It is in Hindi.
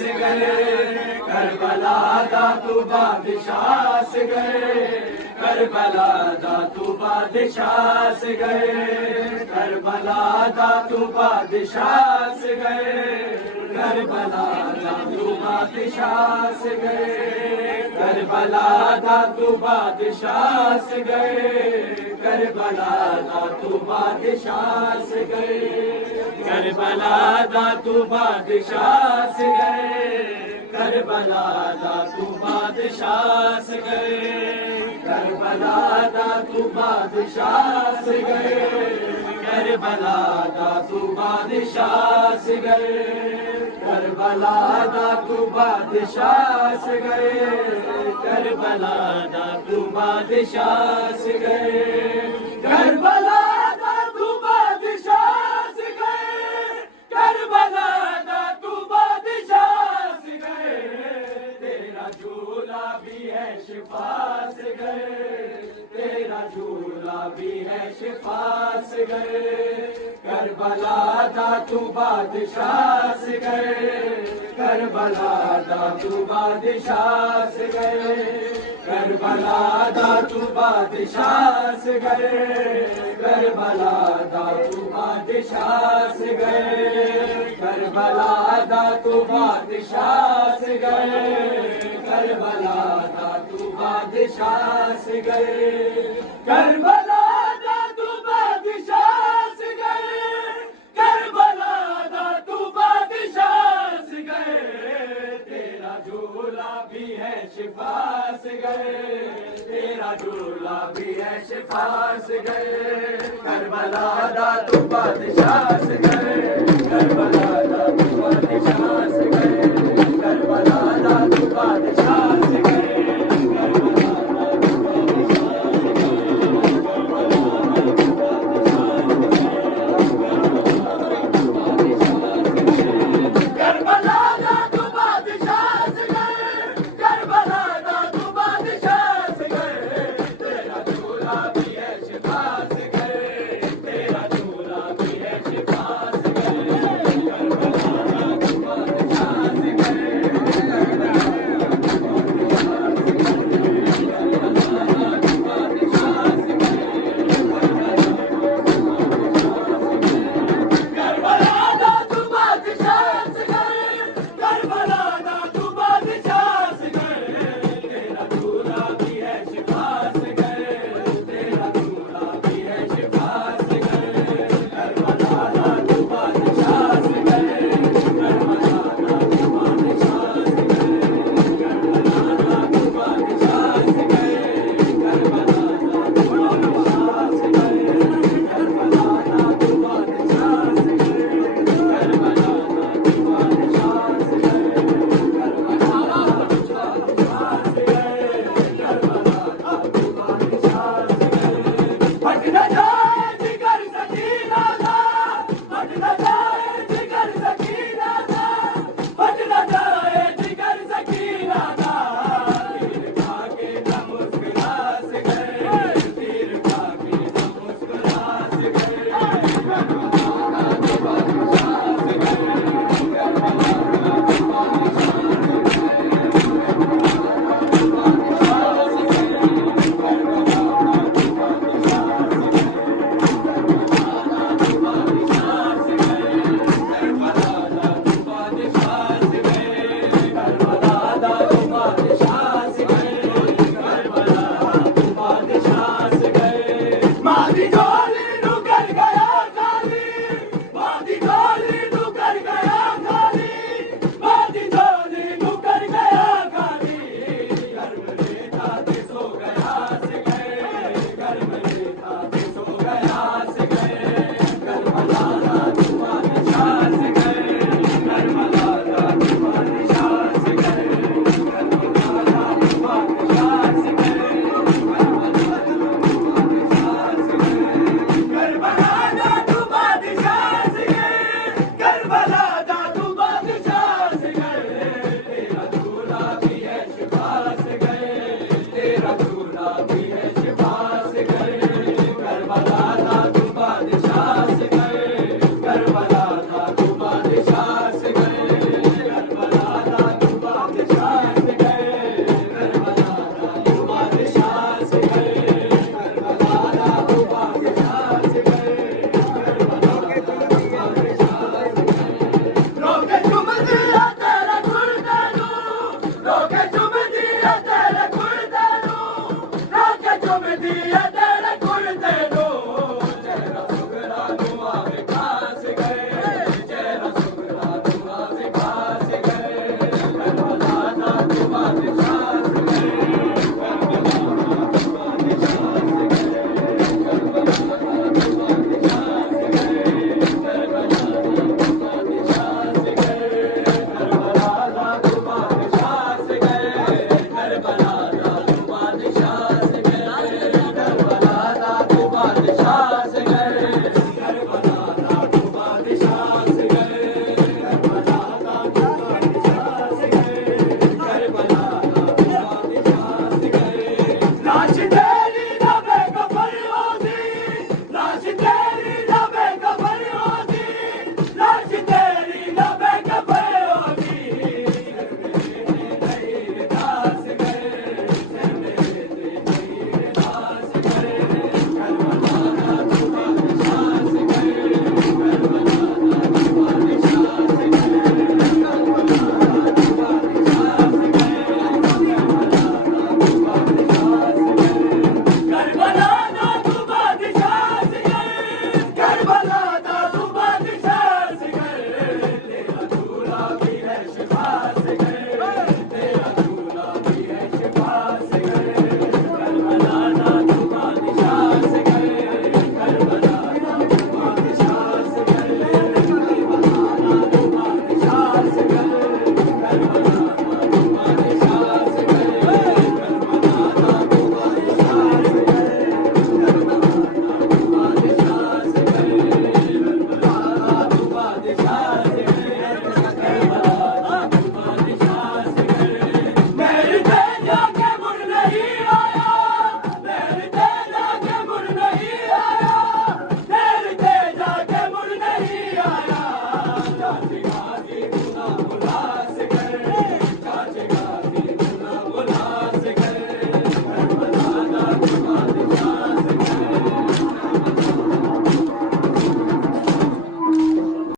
से गए, करबला दा तू बादशाह से गए, करबला दा तू बादशाह से गए, करबला दा तू बादशाह से गए, करबला दा तू बादशाह से गए, करबला दा तू बादशाह से गए, करबला दा तू बादशाह से गए, करबला दा तू बादशाह से गए, करबला दा तू बादशाह से गए, करबला दा तू बादशाह से गए, करबला दा तू बादशाह से गए, करबला दा तू बादशाह से गए, करबला दा तू बादशाह से गए, करबला दा तू बादशाह से गए, करबला दा तू बादशाह से गए, तेरा झूला भी है शिफा से गए, तेरा झूला भी है शिफा से गए, करबला दा तू बादशाह से गए, करबला दा तू बादशाह से गए, करबला दा तू बादशाह से गए, करबला दा तू बादशाह से गए, करबला दा तू बादशाह से गए, करबला दा तू बादशाह से गए, करबला दा तू बादशाह से गए, करबला दा तू बादशाह से गए, तेरा झूला भी है शिफा से गए, तेरा झूला भी है शिफा से गए, करबला दा तू बादशाह से गए, करबला दा तू बादशाह से गए, करबला दा तू बादशाह से गए, करबला